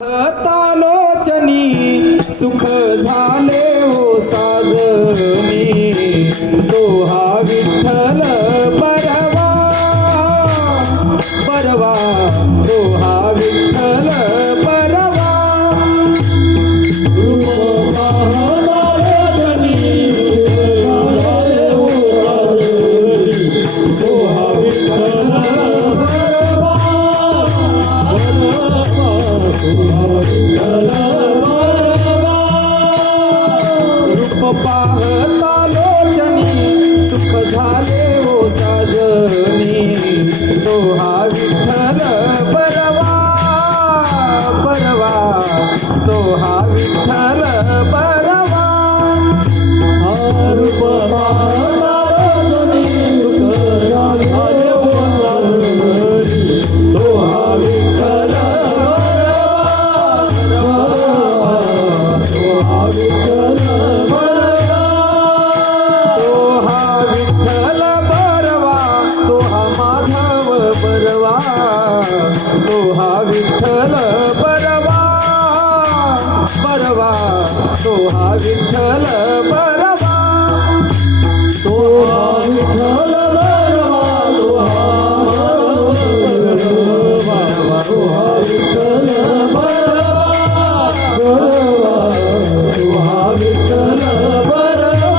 तालोचनी सुख झाले ओ साजनी, तो हा विठ्ठल बरवा बरवा, तो हा विठ्ठल बरवा. पाहता लोचनी सुख झाले ओ साजनी, तो हा विठ्ठल बरवा बरवा, तो हा विठ्ठल बरवा. रूप पाहता लोचनी सुख झाले ओ साजनी, तो हा विठ्ठल बरवा, तो हा विठ्ठल बरवा, तो हा विठ्ठल बरवा बरवा, तो हा विठ्ठल बरवा, तो हा विठ्ठल बरवा, तो हा विठ्ठल बरवा बरवा, तो हा विठ्ठल बरवा.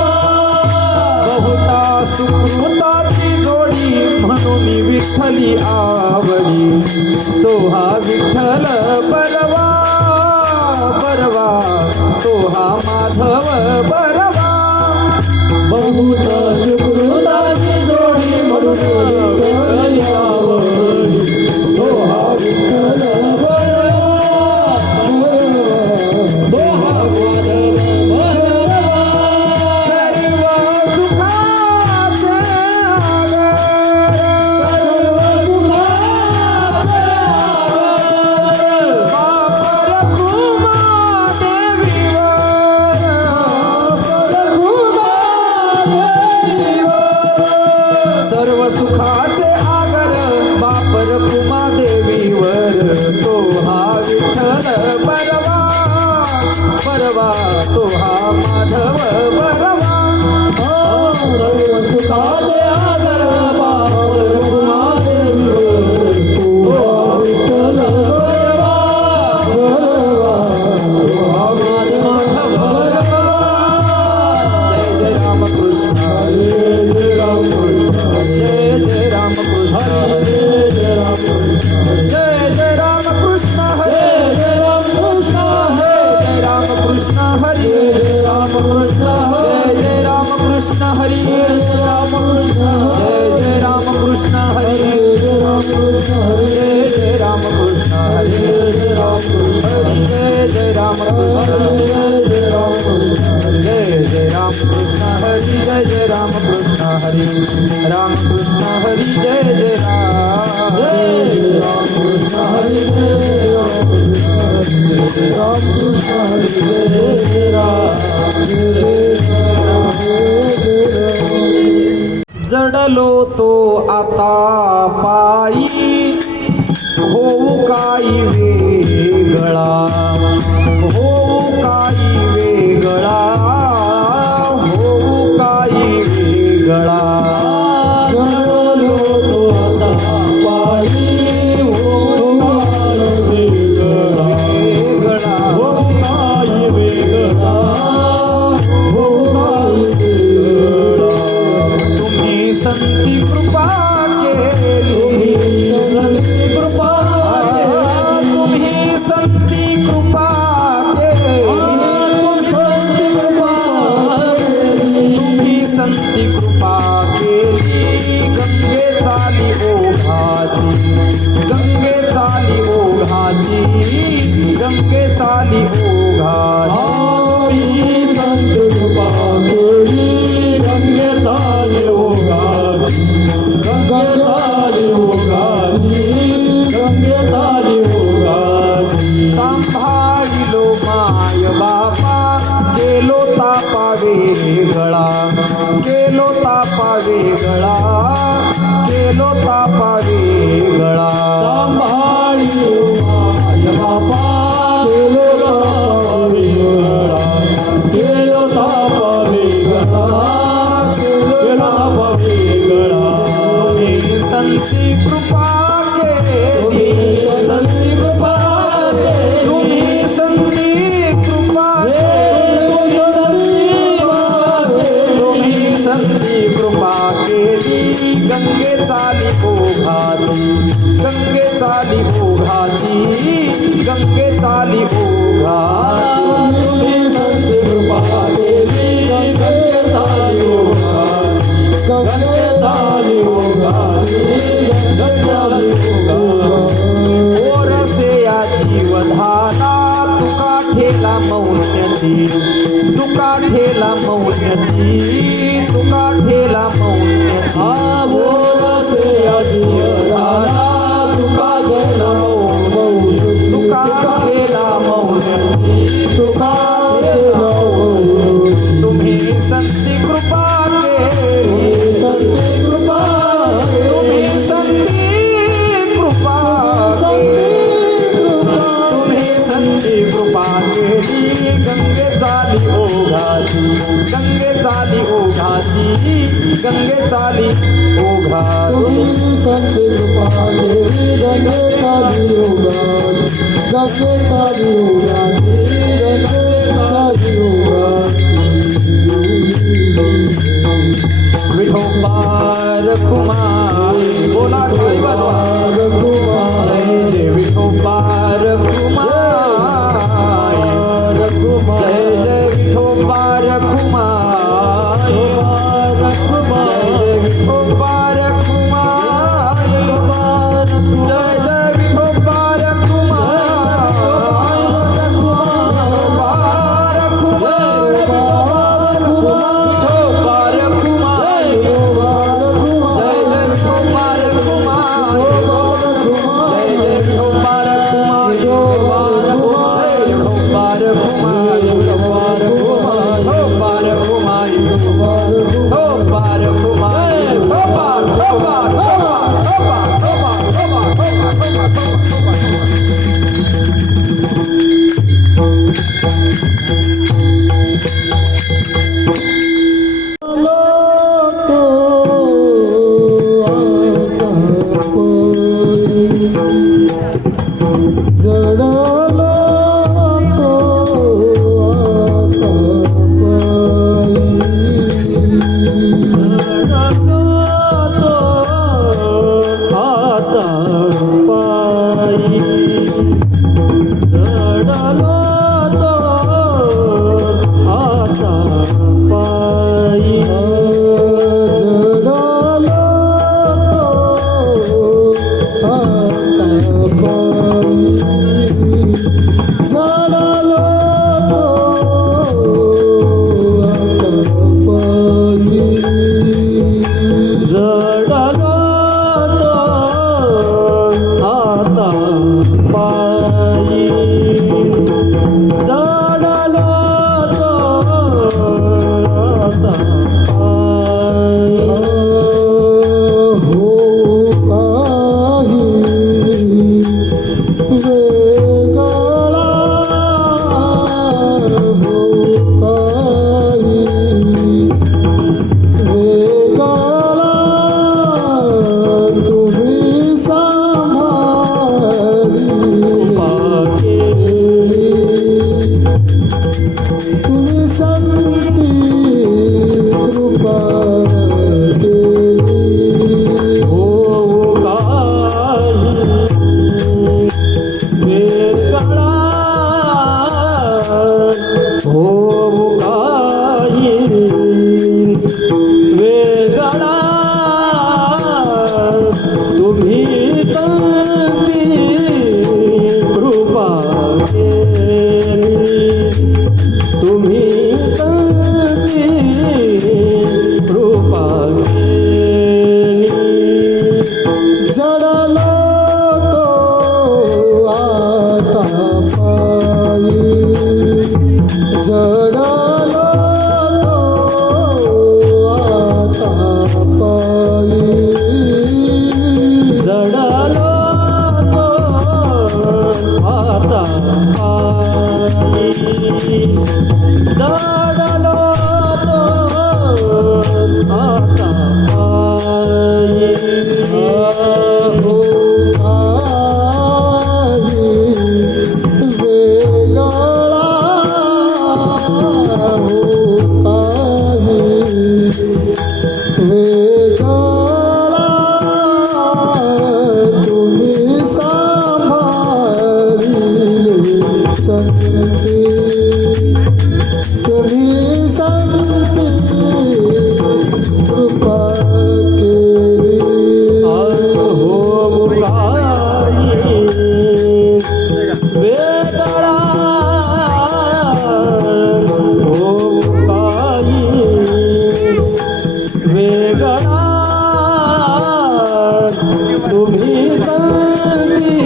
बहुता सुकृताची जोडी म्हणून विठ्ठली आवडी, तो हा विठ्ठल बरवा बरवा, तो हा माधव बरवा. बहुत सुकृताची जोडी म्हणून विठ्ठली आवडी, तो हा विठ्ठल बरवा बरवा, तो हा माधव बरवा. सर्व सुखाचे सुखाचे आगर बापर कुमा देवीवर, तो हा विठ्ठल बरवा बरवा, तो हा माधव बरवा. सर्व सुखाचे आगर बापर कुमा देवीवर, तो हा विठ्ठल बरवा बरवा, तो हा माधव बरवा. जय जय राम कृष्ण, जय जय राम कृष्ण, जय जय राम कृष्ण, जय जय राम कृष्ण, जय जय राम कृष्ण, जय जय राम कृष्ण, जय राम कृष्ण हरी, जय राम कृष्ण, जय जय राम कृष्ण हरी, जय राम कृष्ण, जय जय राम कृष्ण हरी, जय राम कृष्ण हरी, जय जय राम कृष्ण हरी, जय राम कृष्ण हरी, जय जय राम कृष्ण, जय जय राम कृष्ण, जय जय राम कृष्ण हरी, जय जय राम कृष्ण हरी, राम कृष्ण हरी, जय जय राम, जय जय राम कृष्ण हरी, जय राम कृष्ण हरी, जय जय राम, जय जडलो तो आता पायी, होऊ काही वेगळा, होऊ काही वेगळा, होऊ काही वेगळा. संती कृपा केली, संती कृपा, तुम्ही संती कृपा केली, संती कृपा केली, तुम्ही संती कृपा केली. गंगे चाली ओघाची, गंगे चाली ओघाची, गंगे चाली ओघाची. संती कृपा केली, गंगे चाली ओघाची, गंगे चाली ओघाची, गंगे चाली ओघाची. सांभाळिलो माय बापा, केलो तापा वेगळा, केलो तापा वेगळा, केलो तापा वेगळा. सांभाळिलो माय बापा, चाली ओघाची तुम्ही संत कृपा केली गंगे झाली ओघाची गंगे झाली ओघाची गंगे झाली ओघाची ओरसे या जीवधाना तुका ठेला मौन्याची तुका ठेला मौन्याची तुका ठेला मौन्याची बोलसे जीवदाना तुका ठेला मौन्याची तुका ठेला मौन्याची तुका ठेला मौन्याची तुम्ही संती कृपा केली संत कृपा तुम्ही संती कृपा तुम्ही संती कृपा केली गंगे चाली ओघाची गंगे चाली ओघाची गंगे चाली ओघाची तुम्ही संत कृपा केली गंगे चाली ओघाची गंगे चाली ओघाची गंगे चाली ओघाची विठोबार खुमाई बोला ढोली वाजवा रघुमार जय जय विठोबार खुमाई जय जय विठोबार खुमाई जय जय विठोबार खुमाई जय जय विठोबार खुमाई विठोबार खुमाई विठोबार खुमाई जय जय विठोबार खुमाई जय जय विठोबार खुमाई विठोबार खुमाई विठोबार खुमाई विठोबार खुमाई जडलो तो आता पायी जडलो तो आता पायी जडलो तो आता पायी जडलो तो आता पायी जडलो तो आता पायी जडलो तो आता पायी हो काही वेगळा हो काही वेगळा तुम्ही सांभाळली तुम्ही संती कृपा केली हो काही वेगळा हो काही वेगळा तुम्ही संती कृपा केली तुम्ही संती कृपा केली जडलो तो आता पायी जडलो तो आता पायी जडलो तो आता पायी जडलो तो आता पायी हो काही वेगळा हो काही वेगळा तुम्ही सांभाळले गंगे तुम्ही संती कृपा केली हो मुकाई वेगळा हो मुकाई वेगळा तुम्ही संती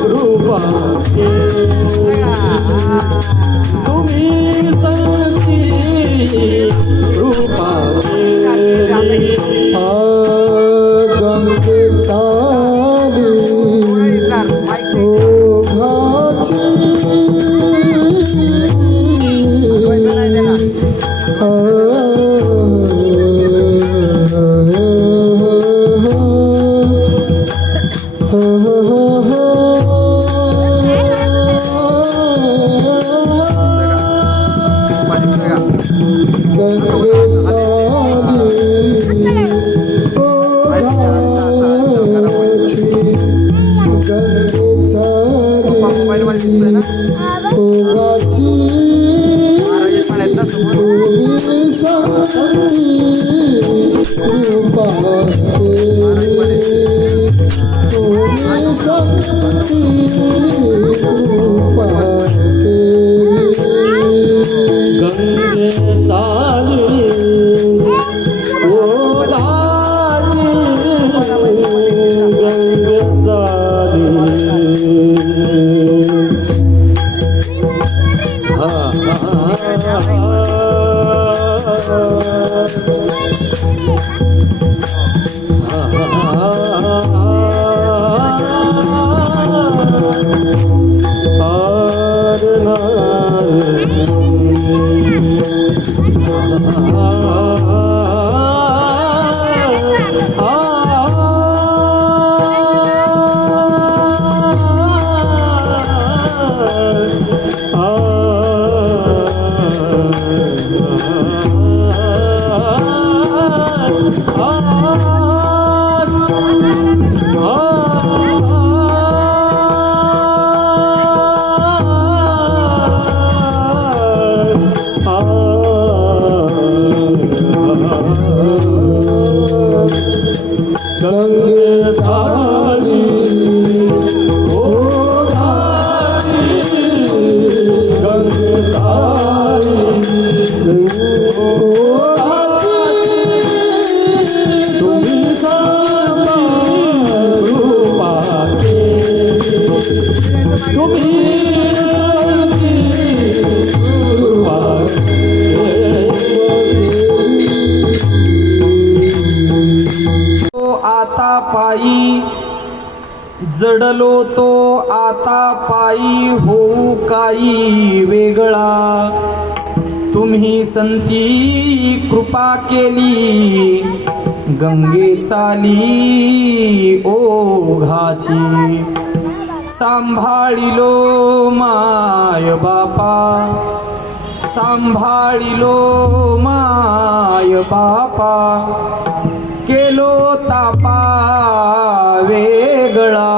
कृपा तुम्ही संती कृपा गंगे चाली ओघाची गंगे चाली ओघाची गंगे चाली ओघाची तुम्ही संती कृपा केली तुम्ही संती कृपा केली गंगे चाली ओघाची गंगे चाली हा गंगे चाली ओघाची गंगे चाली ओघाची तुम्ही संती कृपा तुम्ही संती कृपा तो आता पायी जडलो तो आता पायी होऊ काही वेगळा तुम्ही संती कृपा केली गंगे चाली ओघाची सांभाळिलो माय बापा सांभाळिलो माय बापा केलो तापा वेगळा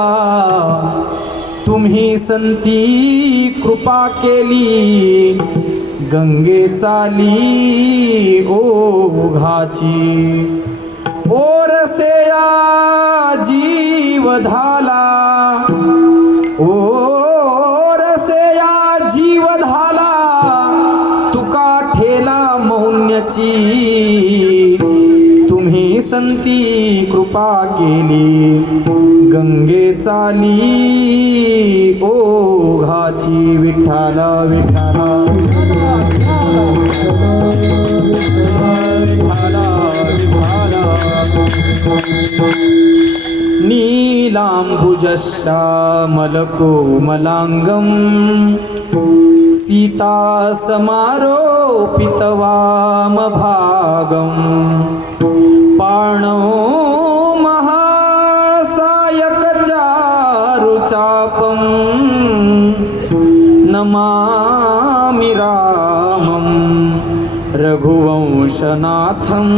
तुम्ही संती कृपा केली गंगे चाली ओघाची ओरसेया जीव धाला ओरसेया जीव धाला तुका ठेला मौन्याची तुम्ही संती कृपा केली गंगे चाली ओघाची विठ्ठला विठ्ठला नीलाम्बुजश्यामलकोमलाङ्गं सीता समारोपितवामभागं पाणौ महासायकचारुचापं नमामि रामं रघुवंशनाथम्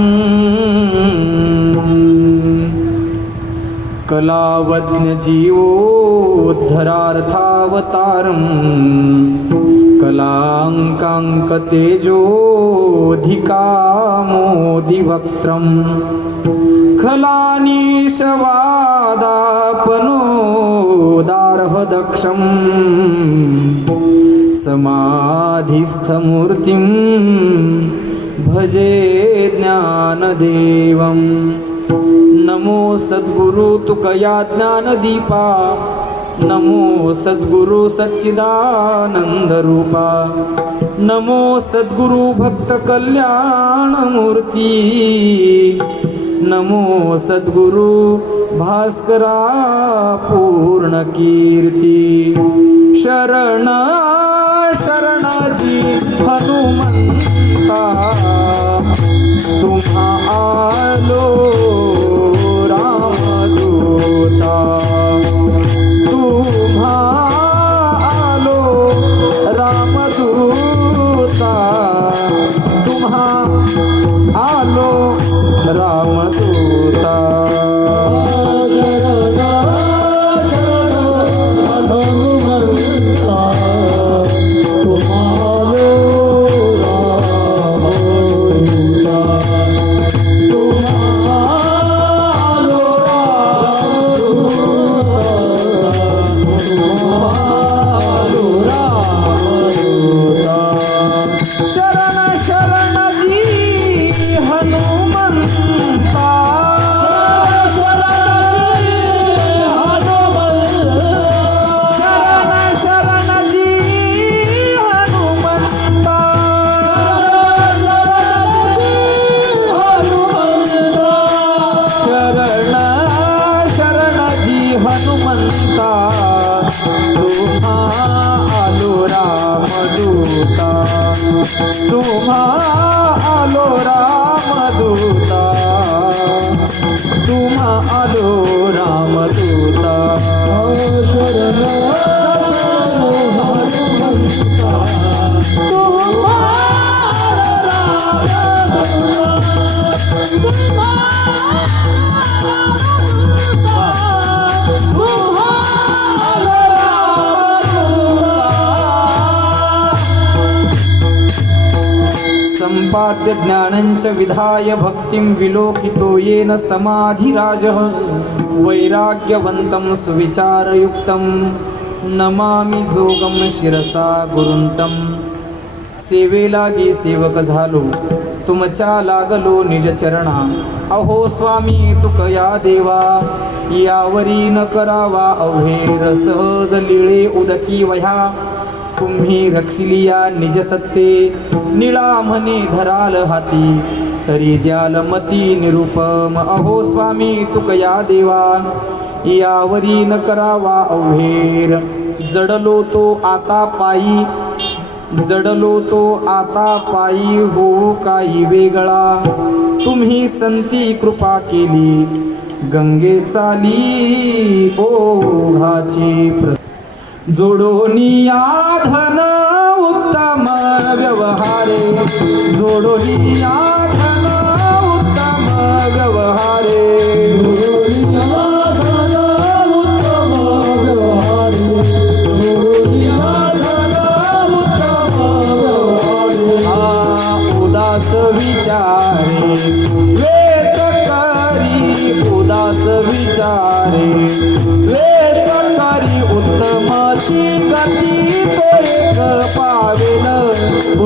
कलावज्ञ जीवोद्धरार्थावतारम् कलाङ्काङ्कतेजोऽधिकामोदिवक्त्रम् खलानीशवादापनोदार्हदक्षम् समाधिस्थमूर्तिं भजे ज्ञानदेवम् नमो सद्गुरु तुकया ज्ञानदीपा नमो सद्गुरु सच्चिदानंद रूपा नमो सद्गुरु भक्त कल्याणमूर्ती नमो सद्गुरु भास्करा पूर्ण कीर्ती शरण शरणाजी हनुमंता तुम्हा आलो रामदूता तुम्हा आलो रामदूता तुम्हा आलो रामदूता शरण शरण हनुमंता तुम्हारो रामदूता तुम्हारो रामदूता शरण शरण जी हनुमंता शरण शरण जी हनुमंता शरण शरण जी हनुमंता तुम्हा आलो रामदूता तुम्हा आलो रामदूता तुम्हा आलो रामदूता शरण शरण हनुमंता तुम्हारो रामदूता तुम्हारो संपाद्य ज्ञानञ्च विधाय भक्तिं विलोकितो येन समाधिराजः वैराग्यवन्तं सुविचारयुक्तं नमामि जोगं शिरसा गुरुंतं सेवेलागी सेवक झालो तुमच्या लागलो निज चरणा अहो स्वामी तुकया देवा यावरी न करावा अवहेर सहज लिळे उदकी वह्या तुम्ही रक्षिलिया निज सत्ते निळा म्हणे धराल हाती तरी द्याल मती निरुपम अहो स्वामी तुकया देवा यावरी न करावा अवहेर जडलो तो आता पायी होऊ काही वेगळा तुम्ही संती कृपा केली गंगे चाली ओघाची जोडोनिया धन उत्तम व्यवहारे जोडोनिया धन उत्तम व्यवहारे उदास विचारे वेच करी उदास विचारे वेच करी उत्तमाची गती तो एक पावेल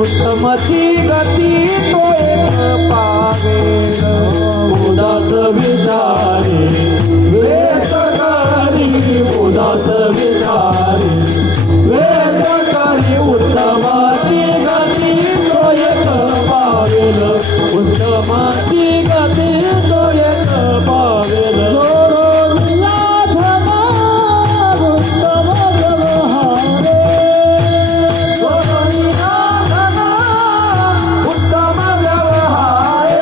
उत्तमाची गती तो एक पावेल उदास विचारे वेच करी उदास विचारे वेच करी उत्तमाची गती तो एक पावेल उत्तमाची गती तो एक पावेल जोडोनिया धन उत्तम व्यवहारे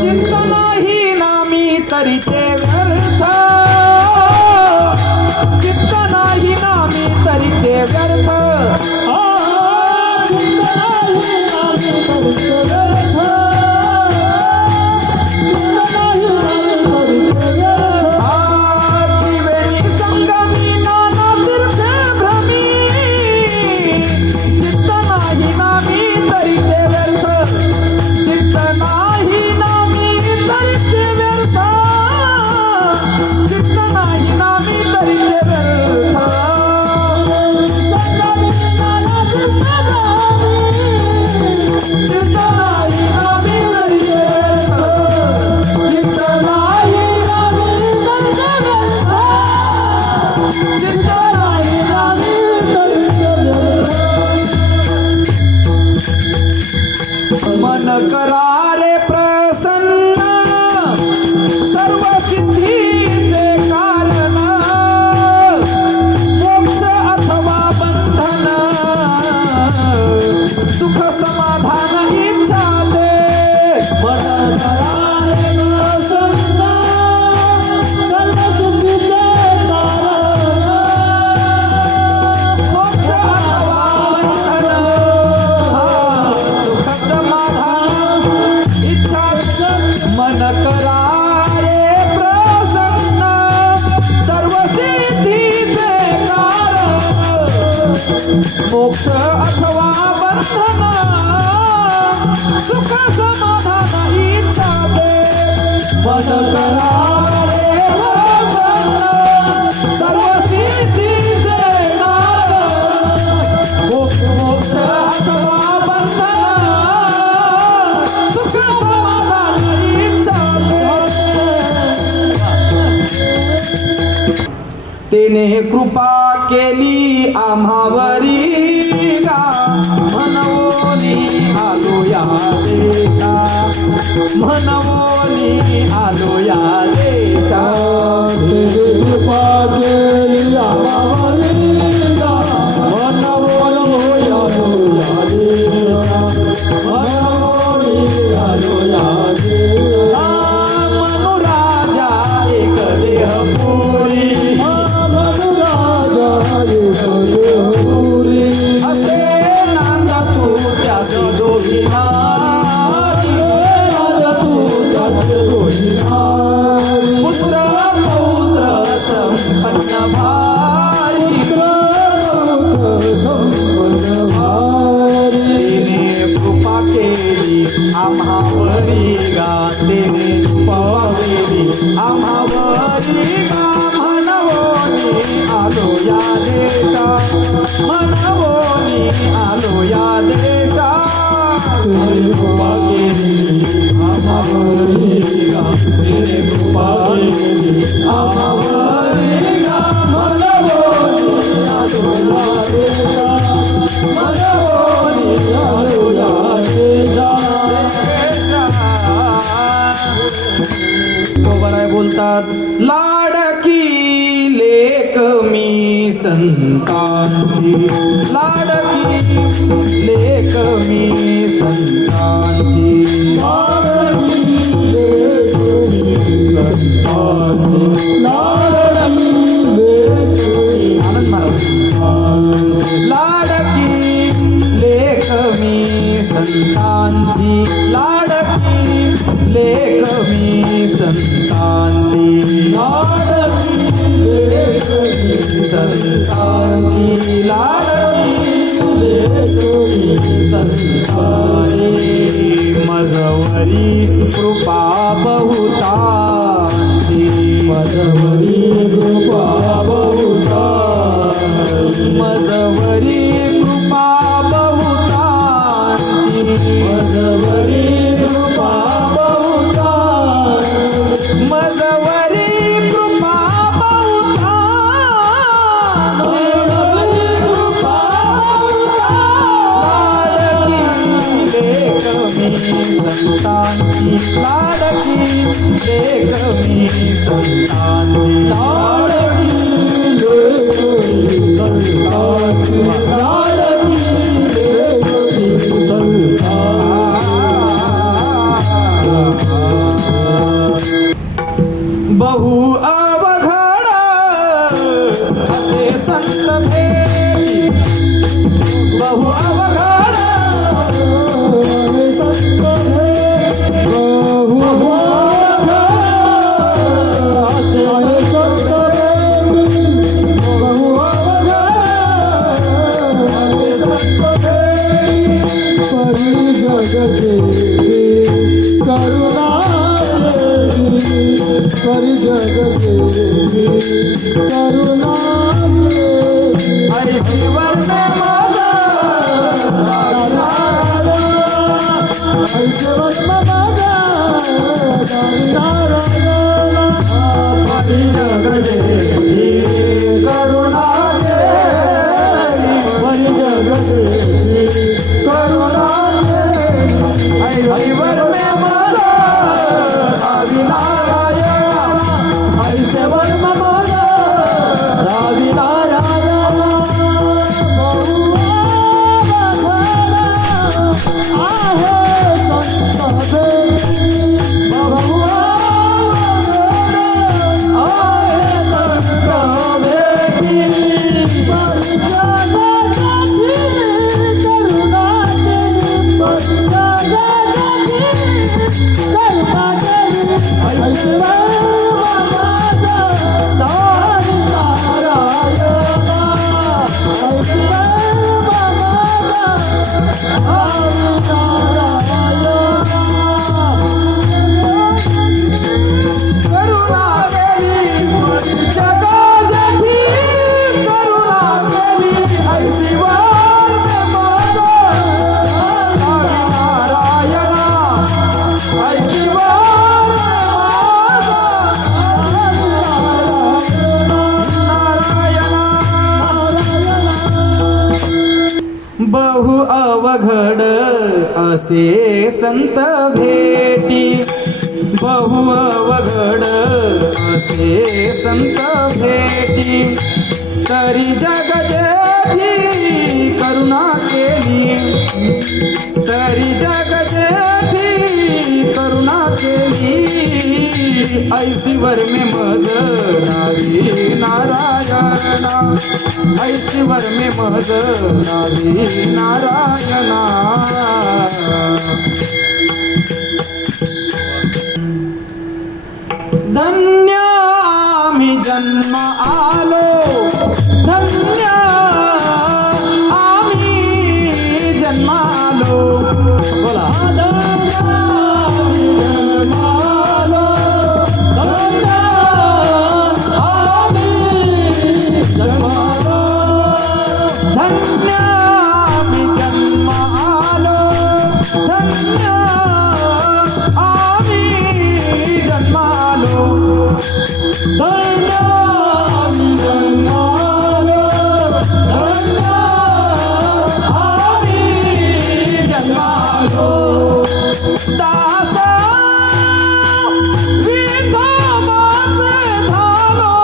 चिंतन ही नामी तरी ते व्यर्थ चिंतन ही नामी तरी ते व्यर्थ त्रिवेणी संगमी नाना तीर्थे भ्रमी चित्त नाही नामी तरी ते व्यर्थ चित्त नाही नामी तरी ते व्यर्थ चित्त नाही नामी तरी ते व्यर्थ चित्त नाही नामी तरी ते व्यर्थ चित्त नाही नामी तरी ते व्यर्थ चित्त नाही नामी तरी ते व्यर्थ मन करारे प्रसन्न सर्व सिद्धीचे कारण मोक्ष अथवा बंधन सुख समाधान इच्छा दे मन करारे प्रसन्न सर्व सिद्धीचे कारण मोक्ष अथवा बंधन सुख समाधान इच्छा मन करारे प्रसन्न सर्व सिद्धीचे कारण मोक्ष अथवा बंधन सुख समाधान इच्छा दे मन करारे प्रसन्न सर्व सिद्धीचे कारण मोक्ष अथवा बंधन सुख समाधान इच्छा दे तेने कृपा केली आम्हावरी गा म्हणवोनी आलो या देशा म्हणवोनी आलो या देशा कृपा केली आम्हावरी मनुराजा एक देह पुरी असे नांद तू त्यासी दोघी पुत्र पौत्र संपन्न भारी तिने कृपा केली आम्हावरी गा तिने कृपा केली आम्हावरी गा म्हणवोनी आलो या देशा म्हणवोनी आलो या देशा तिने कृपा केली आम्हावरी गा तिने कृपा केली आम्हावरी गा म्हणवोनी आलो या देशा मनवोनी आलो या देशा गोबराय बोलतात लाडकी लेक मी संतांची लाडकी लेक मी संतांची आनंद महाराज लाडकी लेख मी संतांची लाडकी लेख मी संतांची लाडकी लेख मी संतांची लाडकी लेख मी संतांची मजवरी कृपा बहुतांची मजवरी कृपा बहुतांची मजवरी कृपा बहुतांची मजवरी कृपा बहुतांची मजवरी कृपा बहुतांची संतांची लाडकी लेक मी संतांची लाडकी लेक मी संतांची लाडकी लेक मी संतांची अवघड संत बहु आहे संत बहु आहे संत परी जगचे करुणा परी जगचे करुणा ऐसी वर्ण माझा ऐसे वर्म माझा नारायण हरी जग जेठी करुणा केली हरी जग जेठी करुणा केली ऐसी वर्ण माझा हरी नारायण ऐसे वर्म माझा रावी नारायण बहु आहे संत भेटी बहु आहे संत भेटी परिजनासाठी करुणा केली परिजनासाठी करुणा केली ऐसे माझा नारायण ऐसे माझा करुणा केली जग जेठी करुणा केली ऐसी वर्ण माझा हरी नारायण ऐसी वर्ण नारायण बहु अवघड असे संत भेटी बहु अवघड असे संत भेटी तरी जग जेठी करुणा केली तरी जग जेठी करुणा केली ऐसी वर में मज नावी नारायणा ऐसी वर में मज नावी नारायणा धन्य आम्ही जन्म आलो धन्य आम्ही जन्म आलो बोला धन्य आम्ही जन्म आलो धन्य आम्ही जन्म आलो दास विठोबाचे झालो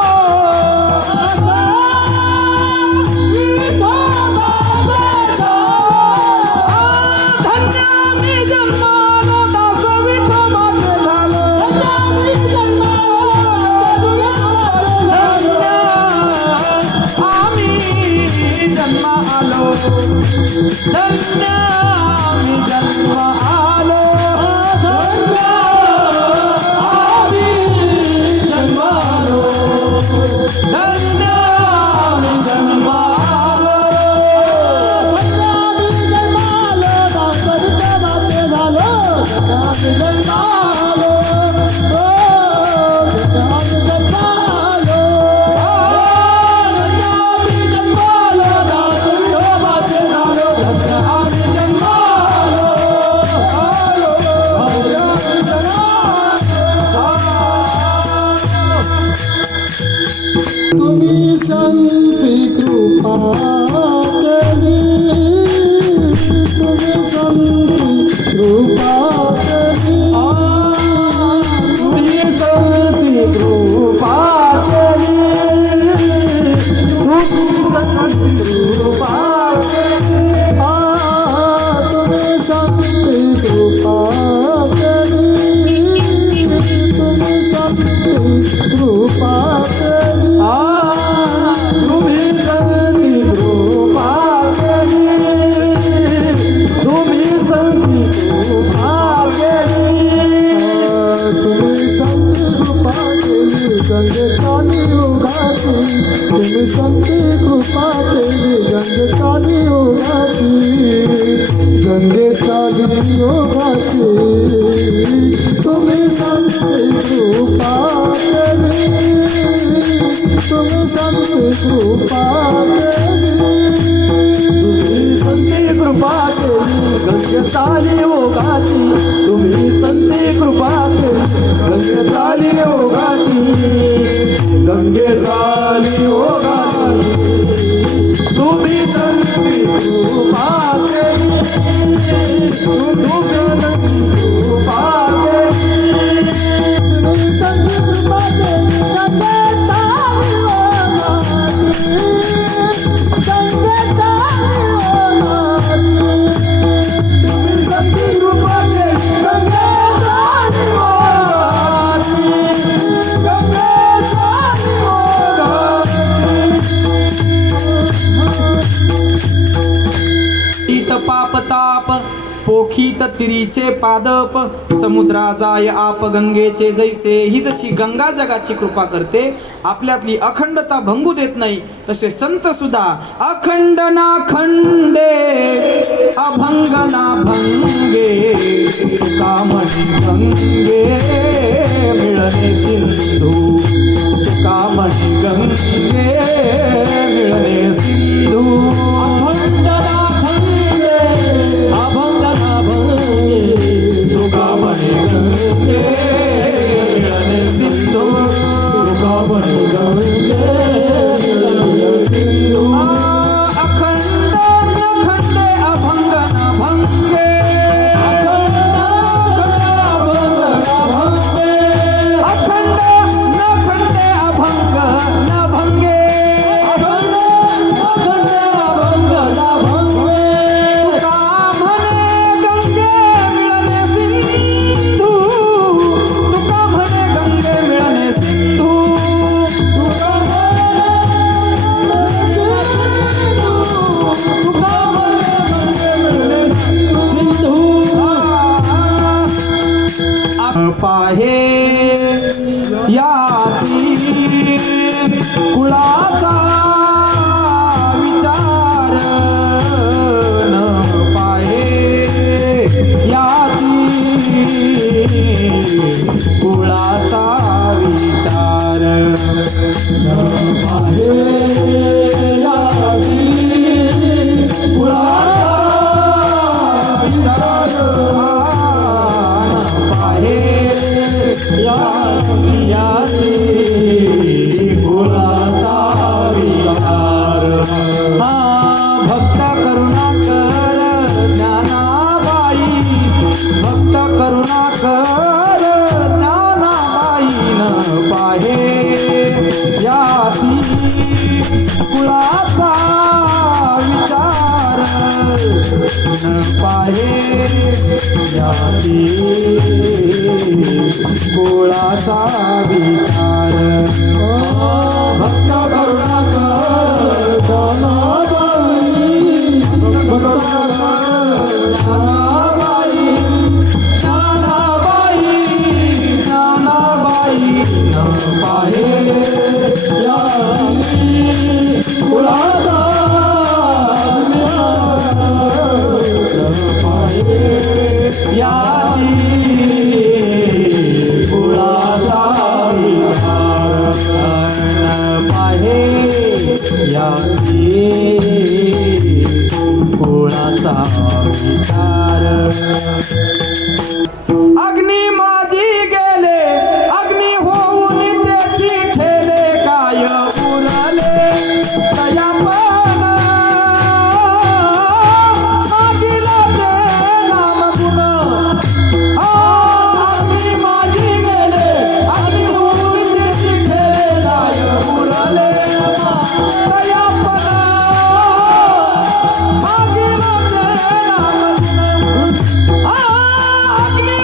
धन्य मी जन्मालो दास विठोबाचे झालो धन्य आम्ही जन्म आलो धन्य आम्ही जन्म आलो धन्य आम्ही जन्म आलो धन्य आम्ही जन्म आलो आम्ही जन्मालो कृपा केली गंगे चाली ओघाची तुम्ही संती कृपा केली गंगे चाली ओघाची गंगे चाली ओघाची तुम्ही संती कृपा केली तुम्ही संती कृपा केली तुम्ही संधी कृपा केली गंगेचा विवाहाची गंगेचा विवाहाची तुम्ही संती कृपा केली गंगेचा विवाहाची गंगेचा ईत पाप ताप पोखीत तिरीचे पादप समुद्रा जाय आप गंगेचे जैसे. ही जशी गंगा जगाची कृपा करते आपल्यातली अखंडता भंगू देत नाही तसे संत सुद्धा अखंड ना खंडे अभंग ना भंगे कामणी गंगे मिळणे सिंधू कामणी गंगे मिळणे सिंधू. अभंगना भंगे अभंगना भंगे तुका म्हणे गंगे मिळणे सिंधू तुका म्हणे गंगे मिळणे सिंधू. अखंड न खंडे अभंग न भंगे अखंड न खंडे अभंग न भंगे तुका म्हणे गंगे मिळणे सिंधू तुका म्हणे गंगे मिळणे सिंधू. पाहे याती कुळाचा विचार न पाहे याती कुळाचा विचार न पाहे याती कुळाचा विचार याती कुळाचा विचार. भक्त करुणाकर ज्ञानाबाई भक्त करुणाकर ज्ञानाबाई न पाहे याती कुळाचा विचार न पाहे याती कुळाचा विचार. भक्त करुणाकर ज्ञानाबाई भक्त करुणाकर ज्ञानाबाई ज्ञानाबाई ज्ञानाबाई न पाहे याती कुळाचा याती कुळाचा विचार न पाहे याती कुळाचा विचार. अग्नी माझी गेले अग्नी होऊन त्याची ठेले काय उरले तया पण मागिला ते नाम गुण. अग्नी माझी गेले अग्नी होऊन त्याची ठेले काय उरले तया पण मागिला ते नाम गुण. अग्नी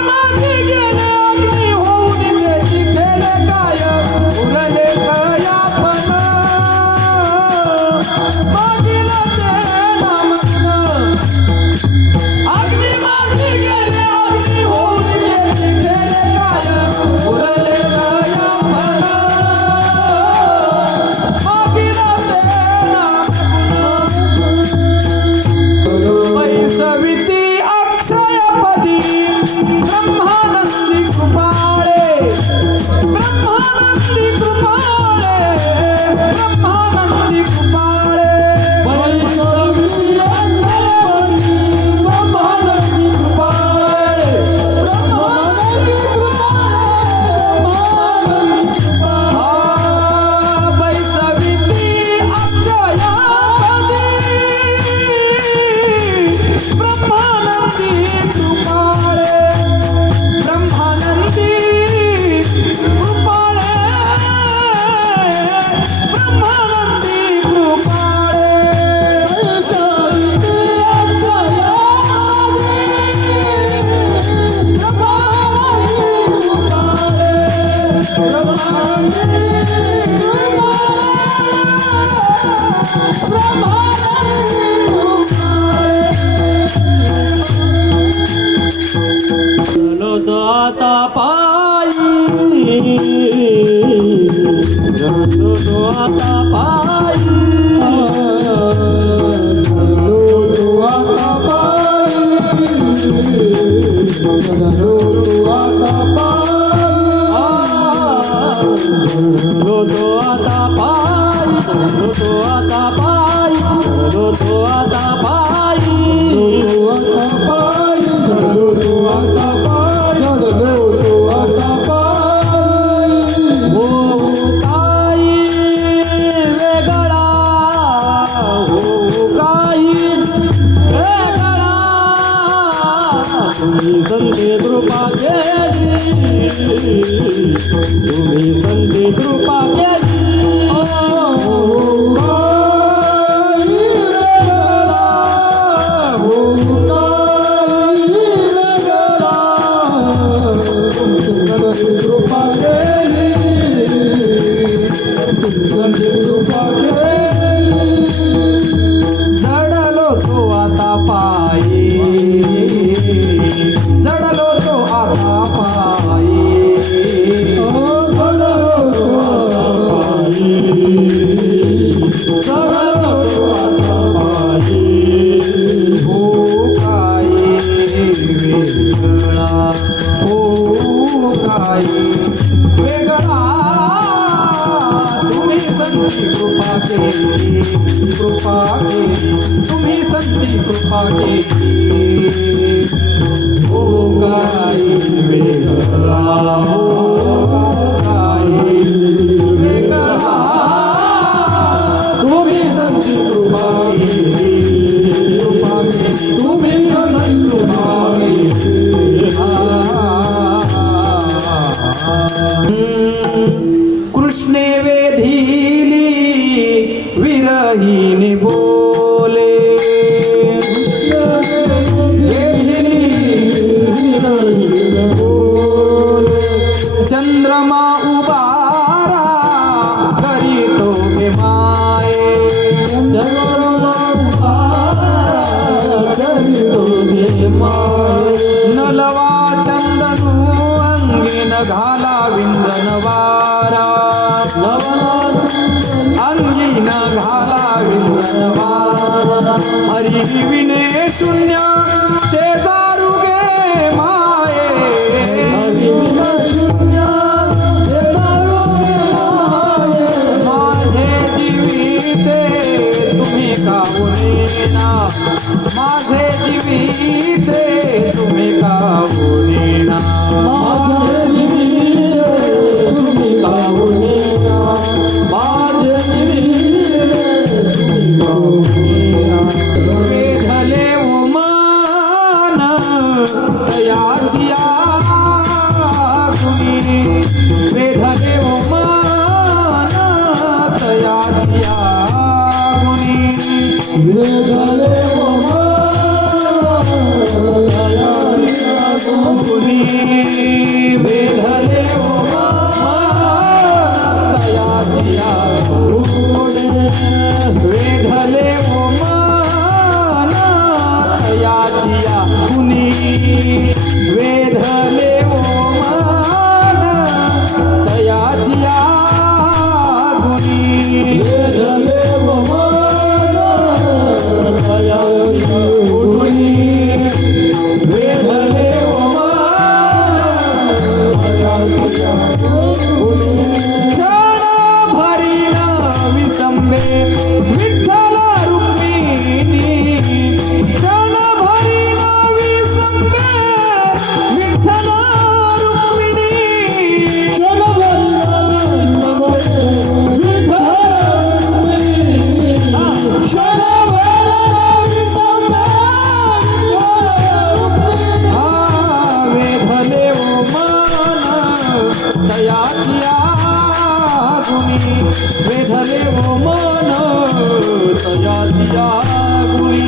तुम्ही संधी कृपा केली कृपा जडलो तो आता पायी जडलो तो आता पायी हो काही वेगळा हो काही वेगळा तुम्ही संती कृपा केली तुम्ही संती कृपा केली हो काही वेगळा हो काही वेगळा तुम्ही संती कृपा केली तुम्ही संती कृपा कृष्णे वेधिली विरहीने बोले चंद्रमा उबारा करीतो गे माये नलवा चंदनू अंगीन घाला विंजन वारा अंगीन घाला विंजन वारा हरी विने शून्य शेजारू गे माये माझे जीवीचे तुम्ही काहुनीना माझे जीवीचे तुम्ही काहुनीना वेधले उमान तयाची आगुनी वेधले उमान तयाची आगुनी आगुनी वेधले उमान तयाची आगुनी वेधले उमान तयाची आगुनी वेधले उमान तयाची आगुनी वेधले क्षण भरीन विसंबे विठ्ठल रुक्मिणी क्षण भरीन विसंबे विठ्ठल रुक्मिणी वेधले मन तयाची आगुनी वेधले मन तयाची आगुनी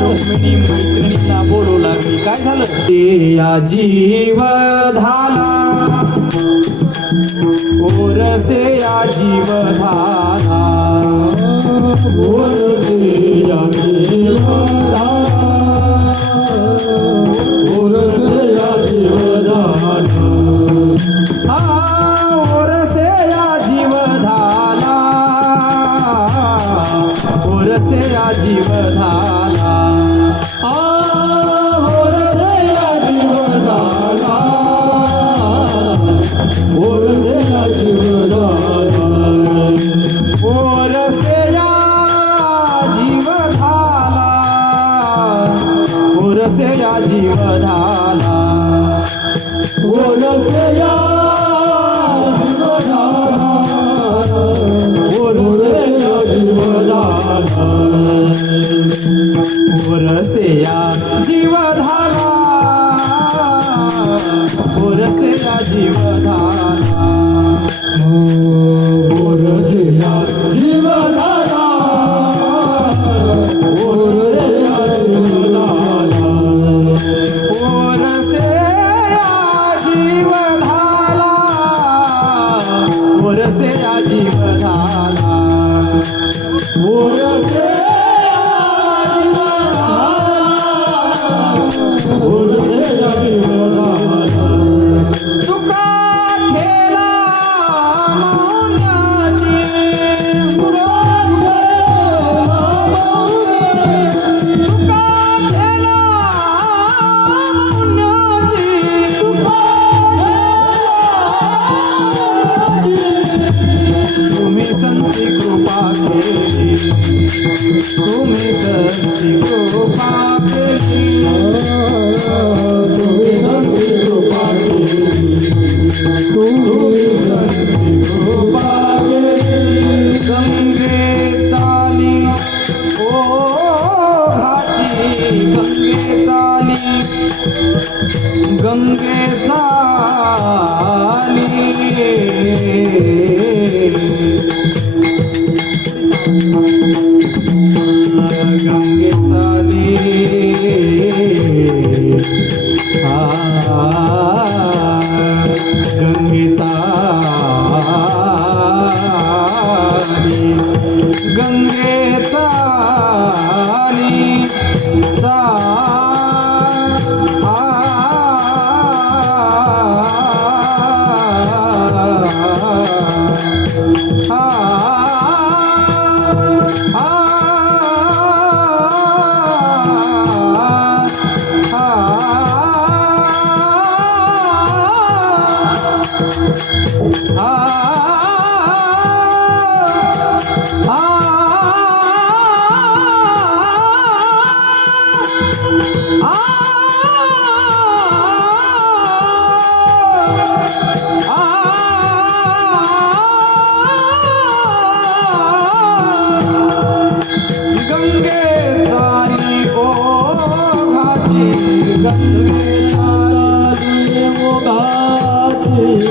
रुक्मिणी मैत्रिणीला बोलू लागली काय झालं या जीव धाला ओरसे या जीव धाला ओरसे या जीव धाला ओरसे या जीव धाला ओरसे या जीव धाला ओरसे या जीव धाला ओरसे या जीव धाला ओरसे या जीव धाला ओरसे या जीव धाला ओरसे या ओरसे या जीवधारा ओरसिया जीवधारा ओरसिया जीवधारा ओरसे या जीवधारा ओरसे या जीवधारा ओरसे तुका ठेला मौनाची तुका ठेला मौनाची तुम्ही संती कृपा केली तुम्ही संती कृपा केली तुम्ही संती कृपा केली तुम्ही संती कृपा केली गंगे चाली ओ घाची गंगे चाली गंगे गंगे चाली गंगे चाली गंगे चाली गंगे चाली ओ घाटी गंगे चाली ओ घाटी